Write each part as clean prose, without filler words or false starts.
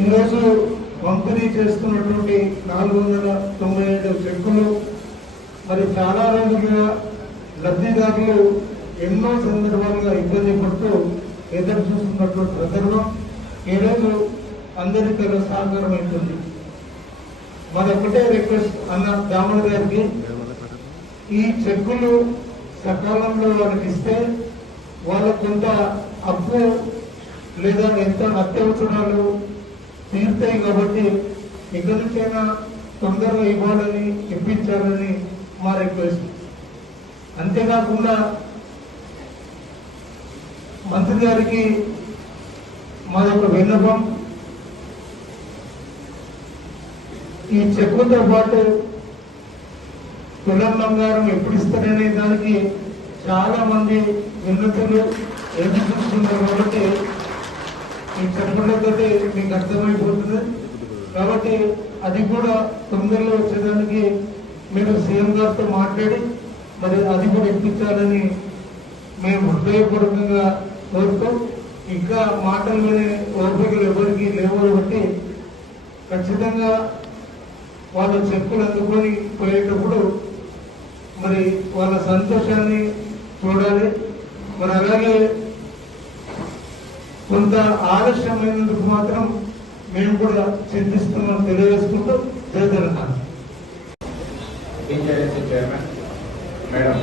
ఈరోజు పంపిణీ చేస్తున్నటువంటి 497 చెక్కులు మరి చాలా రోజులుగా లబ్ధిదారులు ఎన్నో సందర్భాలుగా ఇబ్బంది పడుతూ ఎదురు చూస్తున్నటువంటి సందర్భం ఈరోజు అందరికీ సహకారం అవుతుంది. మరొకటే రిక్వెస్ట్ అన్న దామోదర్ గారికి, ఈ చెక్కులు సకాలంలో వాళ్ళకి ఇస్తే వాళ్ళకు కొంత అప్పు లేదా ఎంత అత్యవసరాలు తీరుతాయి కాబట్టి ఇక్కడి నుంచైనా తొందరగా ఇవ్వాలని ఇప్పించాలని మా రిక్వెస్ట్. అంతేకాకుండా మంత్రి గారికి మాదొక విన్నపం, ఈ చెక్కులతో పాటు తులం బంగారం ఎప్పుడు ఇస్తారనే దానికి చాలా మంది విన్నతులు ఎదురు చూస్తున్నారు కాబట్టి ఈ చెక్కులతో మీకు అర్థమైపోతుంది. కాబట్టి అది కూడా తొందరలో వచ్చేదానికి మీరు సీఎం గారితో మాట్లాడి మరి అది కూడా ఇప్పించాలని మేము హృదయపూర్వకంగా కోరుతూ, ఇంకా మాటలు వినే ఓపికలు ఎవరికి లేవు కాబట్టి ఖచ్చితంగా వాళ్ళ చెక్కులు అందుకొని పోయేటప్పుడు మరి వాళ్ళ సంతోషాన్ని చూడాలి. మరి అలాగే కొంత ఆలస్యమైనందుకు మాత్రం మేము కూడా చింతిస్తున్నాం తెలియజేసుకుంటూ జయదరణ చైర్మన్ మేడం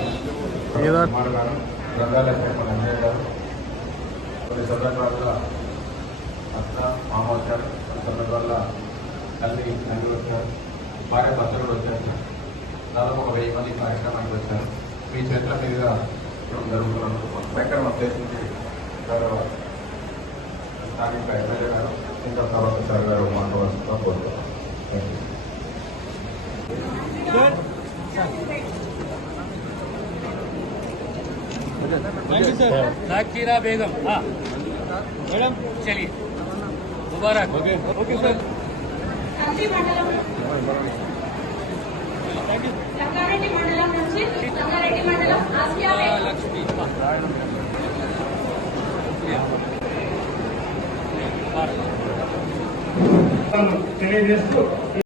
కొన్ని సందర్భాల్లో అత్త మామ వచ్చారు, కొన్ని సందర్భాల్లో తల్లి తండ్రి వచ్చారు, భార్య భర్తలు వచ్చారు. దాదాపు ఒక 1000 మంది కార్యక్రమానికి వచ్చారు. మీ చేతుల మీదుగా జరుగుతున్నందుకు కార్యక్రమం ఉద్దేశించి స్థానిక ఎమ్మెల్యే గారు ఇంకా ప్రభాకర్ సార్ గారు మాట్లాడుతూ కోరుతున్నాం. साक्षीरा बेगम, हाँ मैडम चलिए मुबारक। Okay sir. రంగారెడ్డి మండలం నుంచి రంగారెడ్డి మండలం ఆసియా లక్ష్మి తెలియజేస్తూ